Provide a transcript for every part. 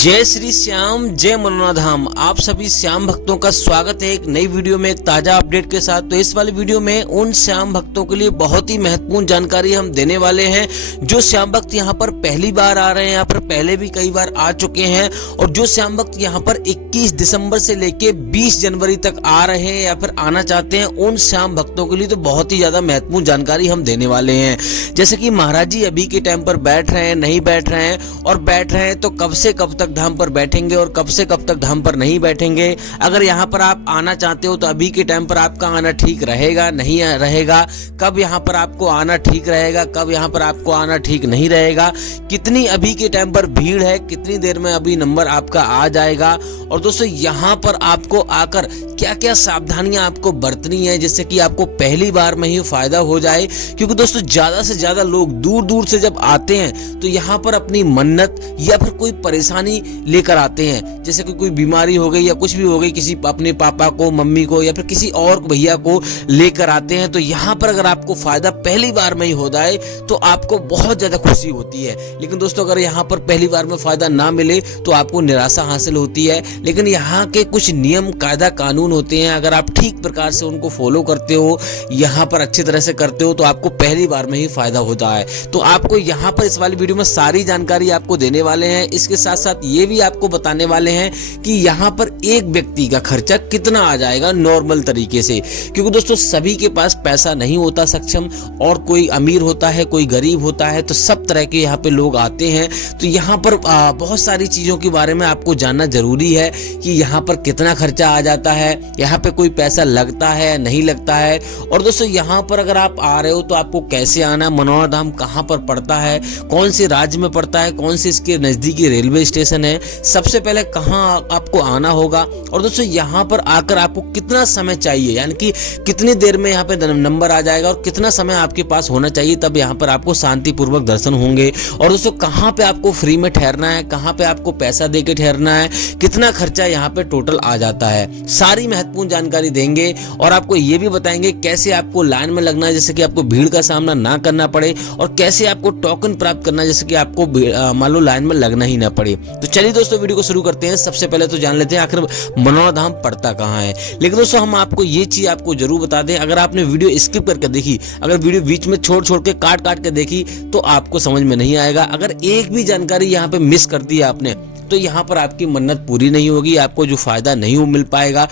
जय श्री श्याम, जय मनोना धाम। आप सभी श्याम भक्तों का स्वागत है एक नई वीडियो में, एक ताजा अपडेट के साथ। तो इस वाली वीडियो में उन श्याम भक्तों के लिए बहुत ही महत्वपूर्ण जानकारी हम देने वाले हैं जो श्याम भक्त यहाँ पर पहली बार आ रहे हैं, यहाँ पर पहले भी कई बार आ चुके हैं, और जो श्याम भक्त यहाँ पर 21 दिसंबर से लेके 20 जनवरी तक आ रहे हैं या फिर आना चाहते हैं, उन श्याम भक्तों के लिए तो बहुत ही ज्यादा महत्वपूर्ण जानकारी हम देने वाले हैं। जैसे कि महाराज जी अभी के टाइम पर बैठ रहे हैं, नहीं बैठ रहे हैं, और बैठ रहे हैं तो कब से कब तक धाम पर बैठेंगे और कब से कब तक धाम पर नहीं बैठेंगे। अगर यहाँ पर आप आना चाहते हो तो अभी के टाइम पर आपका आना ठीक रहेगा, नहीं रहेगा, कब यहाँ पर आपको आना ठीक रहेगा, कब यहाँ पर आपको आना ठीक नहीं रहेगा, कितनी अभी के टाइम पर भीड़ है, कितनी देर में अभी नंबर आपका आ जाएगा, और दोस्तों यहाँ पर आपको आकर क्या क्या सावधानियां आपको बरतनी है जिससे कि आपको पहली बार में ही फायदा हो जाए। क्योंकि दोस्तों ज्यादा से ज्यादा लोग दूर दूर से जब आते हैं तो यहाँ पर अपनी मन्नत या फिर कोई परेशानी लेकर आते हैं, जैसे कि कोई बीमारी हो गई या कुछ भी हो गई, किसी अपने पापा को, मम्मी को या फिर किसी और भैया को लेकर आते हैं। तो यहाँ पर अगर आपको फायदा पहली बार में ही हो जाए तो आपको बहुत ज्यादा खुशी होती है। लेकिन दोस्तों अगर यहाँ पर पहली बार में फायदा ना मिले तो आपको निराशा हासिल होती है। लेकिन यहाँ के कुछ नियम, कायदा, कानून होते हैं, अगर आप ठीक प्रकार से उनको फॉलो करते हो, यहाँ पर अच्छी तरह से करते हो, तो आपको पहली बार में ही फायदा होता है। तो आपको यहाँ पर इस वाली वीडियो में सारी जानकारी आपको देने वाले हैं। इसके साथ साथ ये भी आपको बताने वाले हैं कि यहाँ पर एक व्यक्ति का खर्चा कितना आ जाएगा नॉर्मल तरीके से। क्योंकि दोस्तों सभी के पास पैसा नहीं होता सक्षम, और कोई अमीर होता है, कोई गरीब होता है, तो सब तरह के यहाँ पे लोग आते हैं। तो यहाँ पर बहुत सारी चीजों के बारे में आपको जानना जरूरी है कि यहाँ पर कितना खर्चा आ जाता है, यहाँ पे कोई पैसा लगता है, नहीं लगता है। और दोस्तों यहाँ पर अगर आप आ रहे हो तो आपको कैसे आना है, मनोना धाम कहाँ पर पड़ता है, कौन से राज्य में पड़ता है, कौन से इसके नजदीकी रेलवे स्टेशन है, सबसे पहले कहाँ आपको आना होगा, और दोस्तों यहाँ पर आकर आपको कितना समय चाहिए, यानी कि कितनी देर में यहाँ पे नंबर आ जाएगा और कितना समय आपके पास होना चाहिए, तब यहाँ पर आपको शांतिपूर्वक दर्शन होंगे। और दोस्तों कहाँ पे आपको फ्री में ठहरना है, कहाँ पे आपको पैसा दे के ठहरना है, कितना खर्चा यहाँ पे टोटल आ जाता है, सारी महत्वपूर्ण जानकारी देंगे। और आपको ये भी बताएंगे कैसे आपको लाइन में लगना है जैसे कि आपको भीड़ का सामना ना करना पड़े, और कैसे आपको टोकन प्राप्त करना है जैसे कि आपको मान लो लाइन में लगना ही ना पड़े। तो चलिए दोस्तों वीडियो को शुरू करते हैं। सबसे पहले तो जान लेते हैं आखिर मनोना धाम पड़ता कहाँ है। लेकिन दोस्तों हम आपको ये चीज आपको जरूर बता दें, अगर आपने वीडियो स्किप करके देखी, अगर वीडियो बीच में छोड़ छोड़ के काट काट के देखी तो आपको समझ में नहीं आएगा। अगर एक भी जानकारी यहाँ पे मिस कर दी है आपने तो यहाँ पर आपकी मन्नत पूरी नहीं होगी, आपको जो फायदा नहीं मिल पाएगा।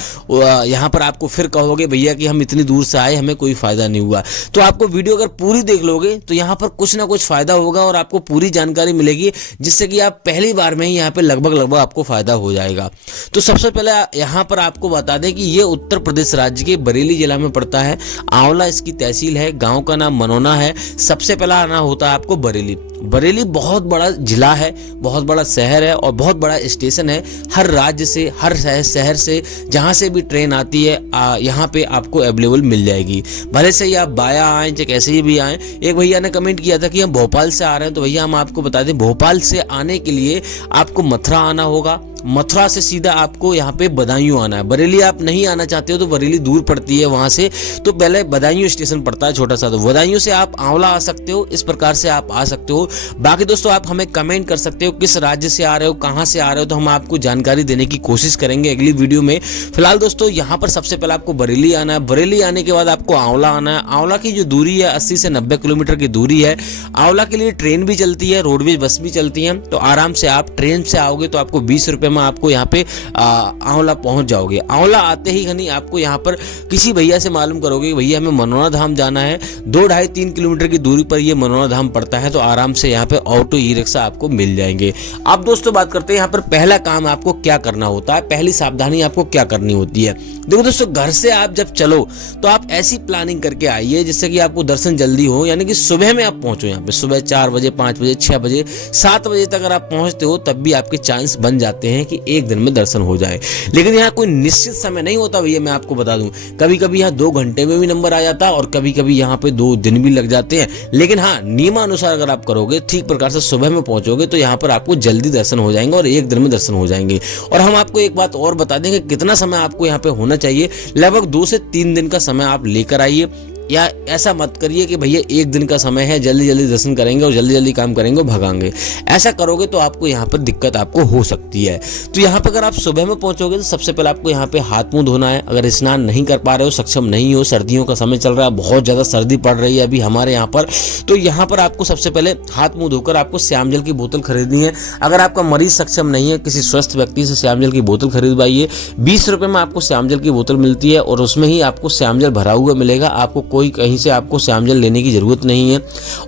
यहाँ पर आपको फिर कहोगे भैया कि हम इतनी दूर से आए, हमें कोई फायदा नहीं हुआ। तो आपको वीडियो अगर पूरी देख लोगे तो यहाँ पर कुछ ना कुछ फायदा होगा और आपको पूरी जानकारी मिलेगी, जिससे कि आप पहली बार में ही यहाँ पे लगभग आपको फायदा हो जाएगा। तो सबसे पहले यहाँ पर आपको बता दें कि ये उत्तर प्रदेश राज्य के बरेली जिला में पड़ता है। आंवला इसकी तहसील है, गाँव का नाम मनोना है। सबसे पहला आना होता है आपको बरेली। बरेली बहुत बड़ा जिला है, बहुत बड़ा शहर है और बहुत बड़ा स्टेशन है। हर राज्य से, हर शहर से, जहां से भी ट्रेन आती है यहाँ पे आपको अवेलेबल मिल जाएगी। भले से ही आप बाया आए चाहे कैसे ही भी आए। एक भैया ने कमेंट किया था कि हम भोपाल से आ रहे हैं, तो भैया हम आपको बता दें भोपाल से आने के लिए आपको मथुरा आना होगा। मथुरा से सीधा आपको यहाँ पे बदायूं आना है। बरेली आप नहीं आना चाहते हो तो बरेली दूर पड़ती है वहां से, तो पहले बदायूं स्टेशन पड़ता है छोटा सा, तो बदायूं से आप आंवला आ सकते हो। इस प्रकार से आप आ सकते हो। बाकी दोस्तों आप हमें कमेंट कर सकते हो किस राज्य से आ रहे हो, कहाँ से आ रहे हो, तो हम आपको जानकारी देने की कोशिश करेंगे अगली वीडियो में। फिलहाल दोस्तों यहाँ पर सबसे पहले आपको बरेली आना है। बरेली आने के बाद आपको आंवला आना है। आंवला की जो दूरी है 80 से 90 किलोमीटर की दूरी है। आंवला के लिए ट्रेन भी चलती है, रोडवेज बस भी चलती है। तो आराम से आप ट्रेन से आओगे तो आपको 20 रुपए में आपको यहाँ पे आंवला पहुंच जाओगे। आंवला आते ही खनी आपको यहाँ पर किसी भैया से मालूम करोगे भैया हमें मनोना धाम जाना है। 2-2.5-3 किलोमीटर की दूरी पर ये मनोना धाम पड़ता है। तो आराम से यहाँ पे ऑटो, ई रिक्शा आपको मिल जाएंगे। अब दोस्तों बात करते हैं यहाँ पर पहला काम आपको क्या करना होता है, पहली सावधानी आपको क्या करनी होती है। देखो दोस्तों घर से आप जब चलो तो आप ऐसी प्लानिंग करके आइए जिससे कि आपको दर्शन जल्दी हो, यानी कि सुबह में आप पहुंचो यहाँ पे। सुबह 4 बजे, 5 बजे, 6 बजे, 7 बजे तक अगर आप पहुंचते हो तब भी आपके चांस बन जाते हैं कि एक दिन में दर्शन हो जाए। लेकिन यहाँ कोई निश्चित समय नहीं होता भैया, मैं आपको बता दूं। कभी कभी यहाँ 2 घंटे में भी नंबर आ जाता है और कभी कभी यहाँ पे 2 दिन भी लग जाते हैं। लेकिन हाँ नियमानुसार अगर आप करोगे, ठीक प्रकार से सुबह में पहुंचोगे तो यहाँ पर आपको जल्दी दर्शन हो जाएंगे और एक दिन में दर्शन हो जाएंगे। और हम आपको एक बात और बता देंगे कितना समय आपको यहाँ पे होना चाहिए। लगभग 2 से 3 दिन का समय आप लेकर आइए। या ऐसा मत करिए कि भैया एक दिन का समय है, जल्दी जल्दी दर्शन करेंगे और जल्दी जल्दी काम करेंगे और भगाएंगे। ऐसा करोगे तो आपको यहाँ पर दिक्कत आपको हो सकती है। तो यहाँ पर अगर आप सुबह में पहुंचोगे तो सबसे पहले आपको यहाँ पे हाथ मुंह धोना है। अगर स्नान नहीं कर पा रहे हो, सक्षम नहीं हो, सर्दियों का समय चल रहा है, बहुत ज़्यादा सर्दी पड़ रही है अभी हमारे यहाँ पर, तो यहाँ पर आपको सबसे पहले हाथ मुंह धोकर आपको श्याम जल की बोतल खरीदनी है। अगर आपका मरीज सक्षम नहीं है, किसी स्वस्थ व्यक्ति से श्याम जल की बोतल खरीदवाइए। 20 रुपये में आपको श्याम जल की बोतल मिलती है और उसमें ही आपको श्याम जल भरा हुआ मिलेगा। आपको कोई कहीं से आपको श्याम जल लेने की जरूरत नहीं है।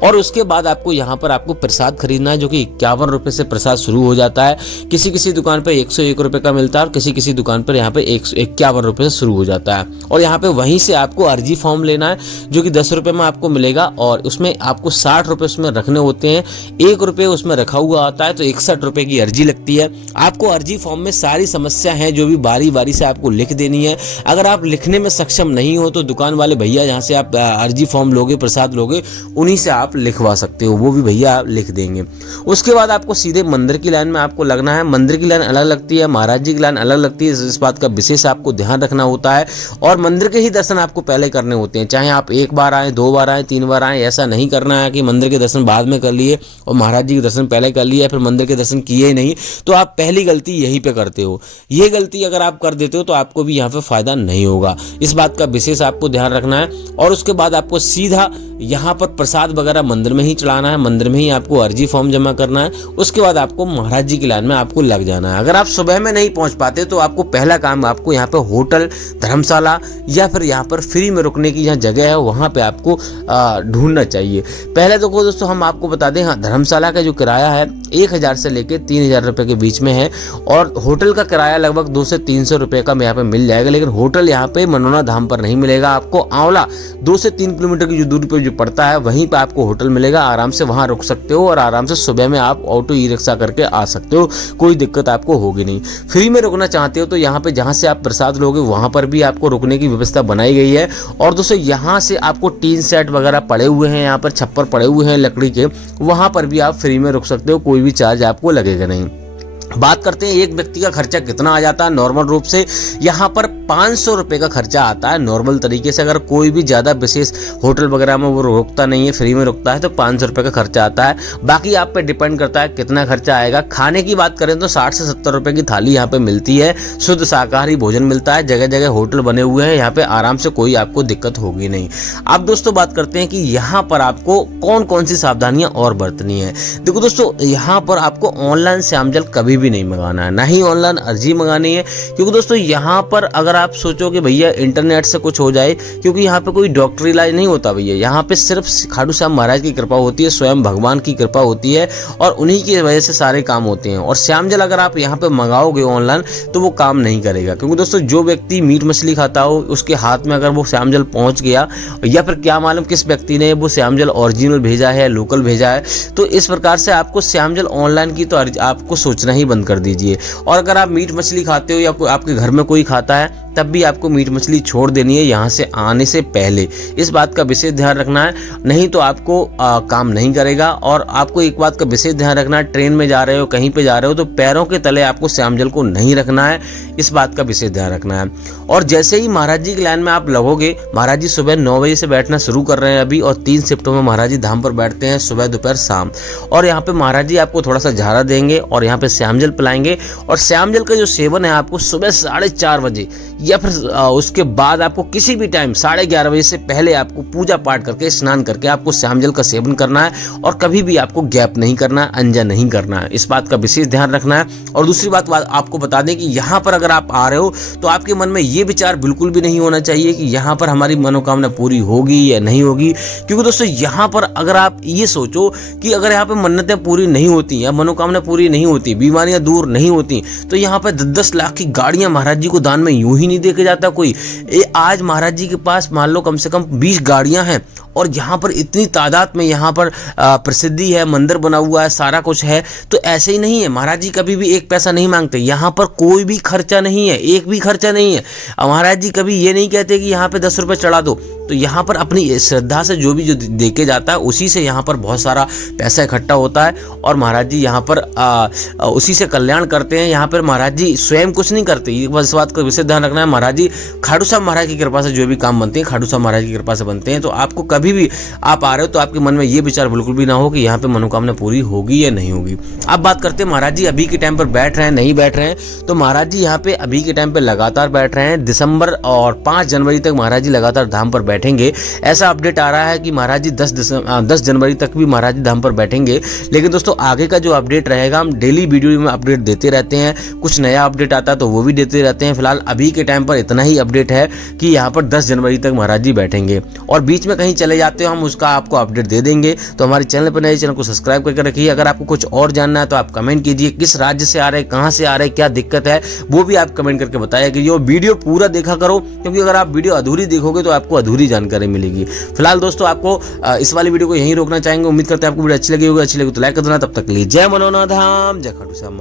और उसके बाद आपको यहाँ पर आपको प्रसाद खरीदना है, जो कि 51 रुपये से प्रसाद शुरू हो जाता है। किसी किसी दुकान पर 101 रुपये का मिलता है और किसी किसी दुकान पर यहाँ पे 51 रुपये से शुरू हो जाता है। और यहाँ पे वहीं से आपको अर्जी फॉर्म लेना है, जो कि 10 रुपये में आपको मिलेगा और उसमें आपको 60 रुपये उसमें रखने होते हैं। 1 रुपये उसमें रखा हुआ आता है, तो 61 रुपये की अर्जी लगती है। आपको अर्जी फॉर्म में सारी समस्या है जो भी बारी बारी से आपको लिख देनी है। अगर आप लिखने में सक्षम नहीं हो तो दुकान वाले भैया जहाँ से आप अर्जी फॉर्म लोगे, प्रसाद लोगे, उन्हीं से आप लिखवा सकते हो, वो भी भैया लिख देंगे। उसके बाद आपको सीधे मंदिर की लाइन में आपको लगना है। मंदिर की लाइन अलग लगती है, महाराज जी की लाइन अलग लगती है, इस बात का विशेष आपको ध्यान रखना होता है। और मंदिर के ही दर्शन आपको पहले करने होते हैं, चाहे आप 1 बार आए, 2 बार आए, 3 बार आए। ऐसा नहीं करना है कि मंदिर के दर्शन बाद में कर लिए और महाराज जी के दर्शन पहले कर लिए, फिर मंदिर के दर्शन किए ही नहीं, तो आप पहली गलती यहीं पे करते हो। ये गलती अगर आप कर देते हो तो आपको भी यहाँ पे फायदा नहीं होगा, इस बात का विशेष आपको ध्यान रखना है। और उसके बाद आपको सीधा यहाँ पर प्रसाद वगैरह मंदिर में ही चढ़ाना है, मंदिर में ही आपको अर्जी फॉर्म जमा करना है। उसके बाद आपको महाराज जी की लाइन में आपको लग जाना है। अगर आप सुबह में नहीं पहुंच पाते तो आपको पहला काम आपको यहाँ पे होटल, धर्मशाला या फिर यहाँ पर फ्री में रुकने की जहाँ जगह है वहाँ पे आपको ढूंढना चाहिए। पहले तो दोस्तों हम आपको बता दें, हाँ, धर्मशाला का जो किराया है 1000 से लेकर 3000 रुपये के बीच में है और होटल का किराया लगभग 200 से 300 रुपये का यहाँ पे मिल जाएगा। लेकिन होटल यहाँ पे मनोना धाम पर नहीं मिलेगा, आपको आंवला 2 से 3 किलोमीटर की जो दूरी पर जो पड़ता है वहीं पे आपको होटल मिलेगा। आराम से वहाँ रुक सकते हो और आराम से सुबह में आप ऑटो ई रिक्शा करके आ सकते हो, कोई दिक्कत आपको होगी नहीं। फ्री में रुकना चाहते हो तो यहाँ पे जहाँ से आप प्रसाद लोगे वहाँ पर भी आपको रुकने की व्यवस्था बनाई गई है। और दोस्तों यहाँ से आपको टीन सेट वगैरह पड़े हुए हैं, यहाँ पर छप्पर पड़े हुए हैं लकड़ी के, वहाँ पर भी आप फ्री में रुक सकते हो, कोई भी चार्ज आपको लगेगा नहीं। बात करते हैं एक व्यक्ति का खर्चा कितना आ जाता है। नॉर्मल रूप से यहाँ पर 500 रुपये का खर्चा आता है नॉर्मल तरीके से। अगर कोई भी ज़्यादा विशेष होटल वगैरह में वो रुकता नहीं है, फ्री में रुकता है, तो 500 रुपये का खर्चा आता है। बाकी आप पे डिपेंड करता है कितना खर्चा आएगा। खाने की बात करें तो 60 से 70 रुपये की थाली यहाँ पे मिलती है। शुद्ध शाकाहारी भोजन मिलता है, जगह जगह होटल बने हुए हैं, यहाँ पे आराम से कोई आपको दिक्कत होगी नहीं। अब दोस्तों बात करते हैं कि यहाँ पर आपको कौन कौन सी सावधानियाँ और बरतनी है। देखो दोस्तों, यहाँ पर आपको ऑनलाइन श्याम जल कभी भी नहीं मंगाना है, ना ही ऑनलाइन अर्जी मंगानी है। क्योंकि दोस्तों यहाँ पर अगर आप सोचो कि भैया इंटरनेट से कुछ हो जाए, क्योंकि यहाँ पे कोई डॉक्टर इलाज नहीं होता भैया, यहाँ पे सिर्फ खाटू श्याम महाराज की कृपा होती है, स्वयं भगवान की कृपा होती है और उन्हीं की वजह से सारे काम होते हैं। और श्याम जल अगर आप यहाँ पे मंगाओगे ऑनलाइन तो वो काम नहीं करेगा। क्योंकि दोस्तों जो व्यक्ति मीट मछली खाता हो उसके हाथ में अगर वो श्याम जल पहुँच गया, या फिर क्या मालूम किस व्यक्ति ने वो श्याम जल ओरिजिनल भेजा है, लोकल भेजा है, तो इस प्रकार से आपको श्याम जल ऑनलाइन की तो आपको सोचना ही बंद कर दीजिए। और अगर आप मीट मछली खाते हो या आपके घर में कोई खाता है तब भी आपको मीट मछली छोड़ देनी है यहाँ से आने से पहले, इस बात का विशेष ध्यान रखना है, नहीं तो आपको काम नहीं करेगा। और आपको एक बात का विशेष ध्यान रखना है, ट्रेन में जा रहे हो, कहीं पे जा रहे हो तो पैरों के तले आपको श्याम जल को नहीं रखना है, इस बात का विशेष ध्यान रखना है। और जैसे ही महाराज जी की लाइन में आप लगोगे, महाराज जी सुबह 9 बजे से बैठना शुरू कर रहे हैं अभी, और 3 शिफ्टों में महाराज जी धाम पर बैठते हैं, सुबह दोपहर शाम। और यहाँ पे महाराज जी आपको थोड़ा सा झारा देंगे और यहाँ पे श्याम जल पिलाएंगे। और श्याम जल का जो सेवन है आपको सुबह 4:30 बजे या फिर उसके बाद आपको किसी भी टाइम 11:30 बजे से पहले आपको पूजा पाठ करके स्नान करके आपको श्याम जल का सेवन करना है। और कभी भी आपको गैप नहीं करना है, अनजा नहीं करना है, इस बात का विशेष ध्यान रखना है। और दूसरी बात आपको बता दें कि यहाँ पर अगर आप आ रहे हो तो आपके मन में ये विचार बिल्कुल भी नहीं होना चाहिए कि यहाँ पर हमारी मनोकामना पूरी होगी या नहीं होगी। क्योंकि दोस्तों यहाँ पर अगर आप ये सोचो कि अगर यहाँ पर मन्नतें पूरी नहीं होती या मनोकामना पूरी नहीं होती, बीमारियां दूर नहीं होती, तो यहाँ पर 10-10 लाख की गाड़ियां महाराज जी को दान में यूं ही नहीं देके जाता कोई। आज महाराज जी के पास मान लो कम से कम 20 गाड़ियां हैं और यहाँ पर इतनी तादाद में यहाँ पर प्रसिद्धि है, मंदिर बना हुआ है, सारा कुछ है। तो ऐसे ही नहीं है, महाराज जी कभी भी एक पैसा नहीं मांगते, यहाँ पर कोई भी खर्चा नहीं है, एक भी खर्चा नहीं है। महाराज जी कभी ये नहीं कहते कि यहाँ पे 10 रुपये चढ़ा दो, तो यहाँ पर अपनी श्रद्धा से जो दे के जाता है उसी से यहाँ पर बहुत सारा पैसा इकट्ठा होता है और महाराज जी यहाँ पर उसी से कल्याण करते हैं। यहाँ पर महाराज जी स्वयं कुछ नहीं करते, ये बस बात का विशेष ध्यान रखना है। महाराज जी खाटू श्याम महाराज की कृपा से जो भी काम बनते हैं खाटू श्याम महाराज की कृपा से बनते हैं। तो आपको कभी भी आप आ रहे हो तो आपके मन में ये विचार बिल्कुल भी ना हो कि यहाँ पे मनोकामना पूरी होगी या नहीं होगी। अब बात करते हैं महाराज जी अभी के टाइम पर बैठ रहे हैं नहीं बैठ रहे हैं। तो महाराज जी यहाँ पे अभी के टाइम पे लगातार बैठ रहे हैं। दिसंबर और 5 जनवरी तक महाराज जी लगातार धाम पर बैठेंगे। ऐसा अपडेट आ रहा है कि महाराज जी 10 जनवरी तक भी महाराज जी धाम पर बैठेंगे। लेकिन दोस्तों आगे का जो अपडेट रहेगा हम डेली वीडियो में अपडेट देते रहते हैं, कुछ नया अपडेट आता है तो वो भी देते रहते हैं। फिलहाल अभी के टाइम पर इतना ही अपडेट है कि यहाँ पर 10 जनवरी तक महाराज जी बैठेंगे और बीच में कहीं चले जाते हो हम उसका आपको अपडेट दे देंगे। तो हमारे चैनल पर नए चैनल को सब्सक्राइब करके रखिए। अगर आपको कुछ और जानना है तो आप कमेंट कीजिए, किस राज्य से आ रहे हैं, कहाँ से आ रहे हैं, क्या दिक्कत है वो भी आप कमेंट करके बताइए कि ये वीडियो पूरा देखा करो, क्योंकि अगर आप वीडियो अधूरी देखोगे तो आपको अधूरी जानकारी मिलेगी। फिलहाल दोस्तों आपको इस वाली वीडियो को यहीं रोकना चाहेंगे। उम्मीद करते हैं आपको वीडियो अच्छी लगी होगी। अच्छी लगी तो लाइक कर देना। तब तक के लिए जय मनोनाधाम, जय खाटू श्याम।